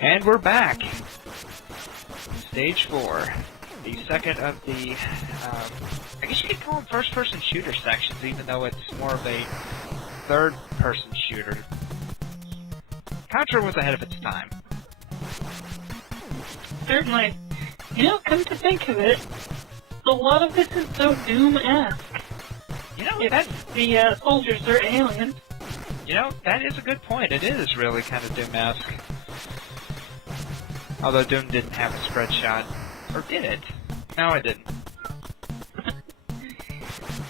And we're back. Stage 4. The second of the, I guess you could call them first-person shooter sections, even though it's more of a third-person shooter. Contra was ahead of its time. Certainly. You know, come to think of it, a lot of this is so Doom-esque. You know, if the soldiers are aliens. You know, that is a good point. It is really kind of Doom-esque. Although Doom didn't have a spread shot. Or did it? No, it didn't.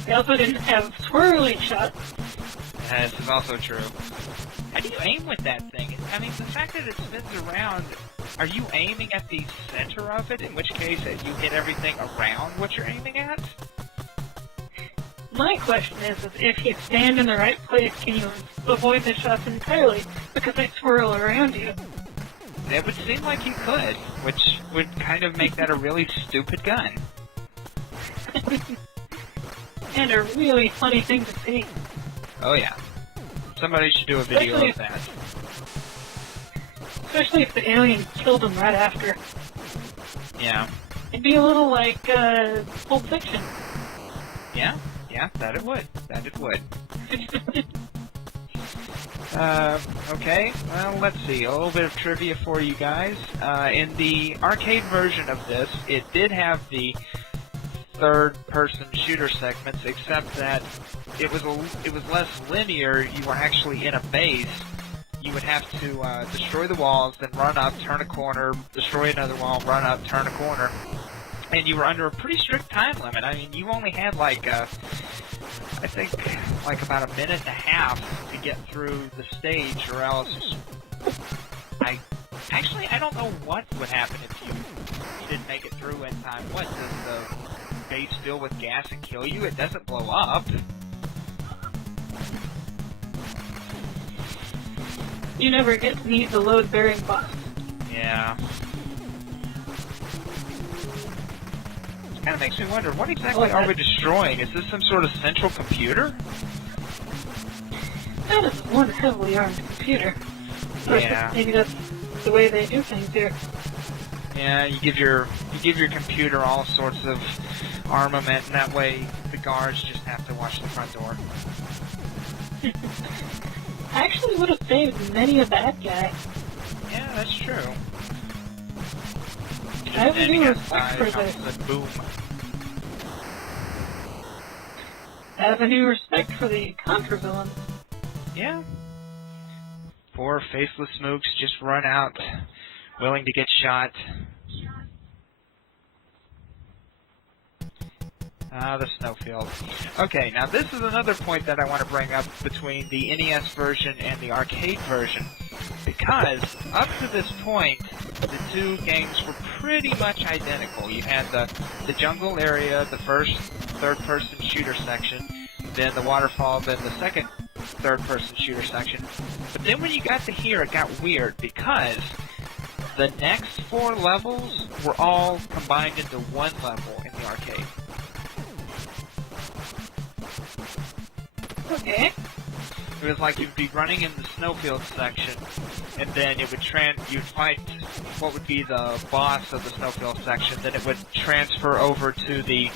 They also didn't have swirly shots. This is also true. How do you aim with that thing? I mean, the fact that it spins around, are you aiming at the center of it? In which case, you hit everything around what you're aiming at? My question is if you stand in the right place, can you avoid the shots entirely because they swirl around you? It would seem like you could, which would kind of make that a really stupid gun. And a really funny thing to see. Oh yeah. Somebody should do a video of that. Especially if the alien killed him right after. Yeah. It'd be a little like Pulp Fiction. Yeah, that it would. That it would. Okay, well, let's see. A little bit of trivia for you guys. In the arcade version of this, it did have the third-person shooter segments, except that it was less linear. You were actually in a base. You would have to destroy the walls, then run up, turn a corner, destroy another wall, run up, turn a corner. And you were under a pretty strict time limit. I mean, you only had like, I think, like about a minute and a half to get through the stage, or else I don't know what would happen if you didn't make it through in time. What, does the base fill with gas and kill you? It doesn't blow up. You never get to meet the load-bearing boss. Yeah. Kind of makes me wonder, what exactly are we destroying? Is this some sort of central computer? That is one heavily armed computer. Yeah. Maybe that's the way they do things here. Yeah, you give your computer all sorts of armament, and that way the guards just have to watch the front door. I actually would have saved many a bad guy. Yeah, that's true. I have a new respect for this. Boom. I have a new respect for the Contra villain. Yeah. Poor faceless mooks just run out, willing to get shot. The snowfield. Okay, now this is another point that I want to bring up between the NES version and the arcade version. Because, up to this point, the two games were pretty much identical. You had the jungle area, the first third-person shooter section, then the waterfall, then the second third-person shooter section. But then when you got to here, it got weird, because the next 4 levels were all combined into one level in the arcade. Okay. It was like you'd be running in the snowfield section, and then it would you'd fight what would be the boss of the snowfield section, then it would transfer over to the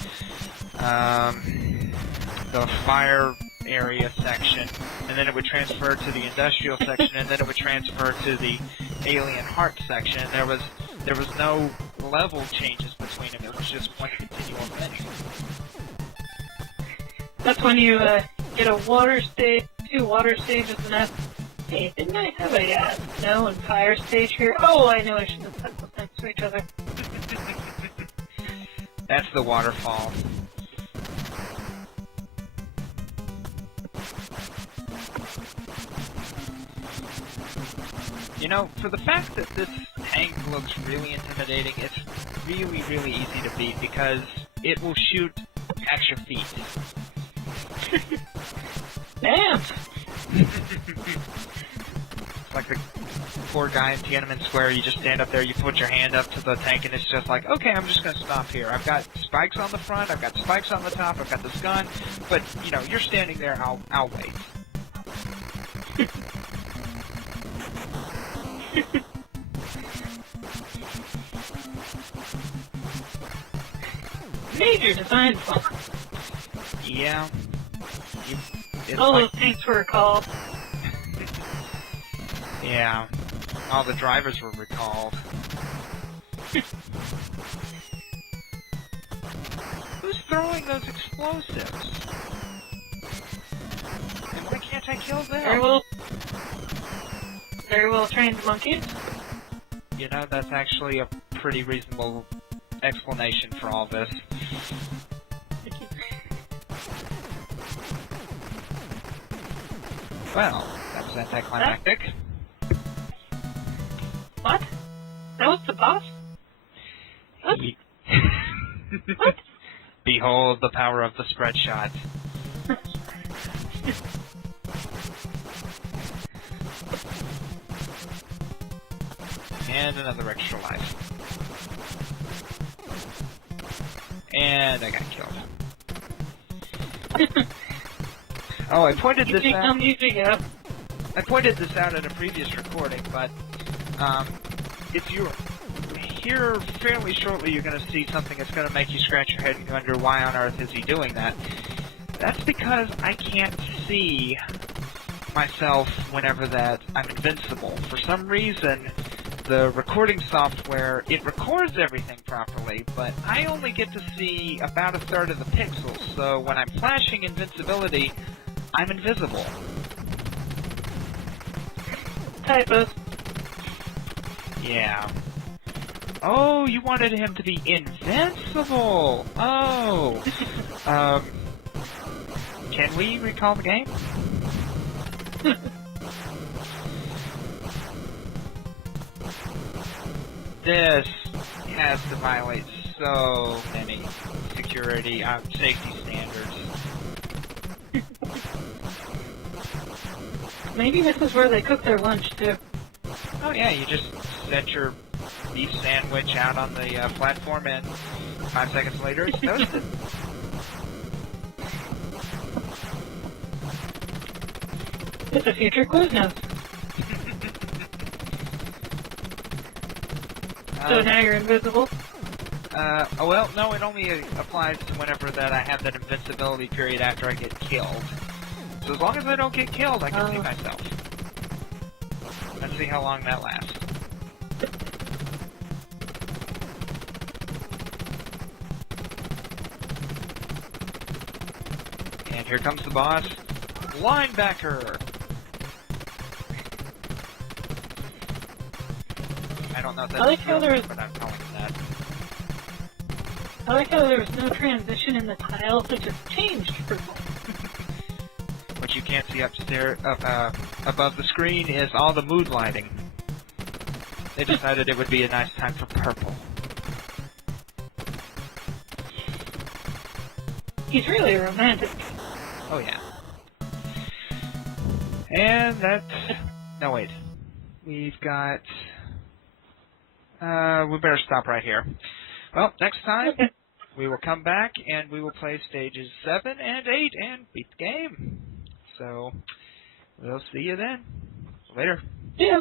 fire area section, and then it would transfer to the industrial section, and then it would transfer to the alien heart section, and there was no level changes between them, it was just one continual thing. That's when you get a water stage, 2 water stages, and that's... Hey, didn't I have a snow and fire stage here? Oh, I know I should have put them next to each other. That's the waterfall. You know, for the fact that this tank looks really intimidating, it's really, really easy to beat because it will shoot at your feet. Damn! Like the poor guy in Tiananmen Square, you just stand up there, you put your hand up to the tank, and it's just like, okay, I'm just gonna stop here. I've got spikes on the front, I've got spikes on the top, I've got this gun, but, you know, you're standing there, I'll wait. major design flaw. Yeah. It's All like, those paints were recalled. yeah. All the drivers were recalled. Who's throwing those explosives? And why can't I kill them? Very well trained monkeys. You know, that's actually a pretty reasonable explanation for all this. Well, that was anticlimactic. What? That was the boss? What? What? Behold the power of the spread shot. And another extra life. And I got killed. Oh, I pointed this out. I pointed this out in a previous recording, but if you're here fairly shortly, you're going to see something that's going to make you scratch your head and wonder why on earth is he doing that. That's because I can't see myself whenever that I'm invincible. For some reason, the recording software, it records everything properly, but I only get to see about a third of the pixels, so when I'm flashing invincibility, I'm invisible. Typos. Yeah. Oh, you wanted him to be invincible! Oh! Can we recall the game? This has to violate so many security, safety standards. Maybe this is where they cook their lunch, too. Oh yeah, you just set your beef sandwich out on the platform and 5 seconds later it's toasted. It's a future Quiznos. So now you're invisible? Oh, well, no, it only applies to whenever that I have that invincibility period after I get killed. So as long as I don't get killed, I can see myself. Let's see how long that lasts. And here comes the boss. Linebacker! I don't know if that's I like how true, there's- but I'm calling it that. I like how there was no transition in the tiles, it just changed purple. What you can't see upstairs, above the screen is all the mood lighting. They decided it would be a nice time for purple. He's really romantic. Oh yeah. And that's... No, wait. We've got... we better stop right here. Well, next time, we will come back and we will play stages 7 and 8 and beat the game. So, we'll see you then. Later. Yeah.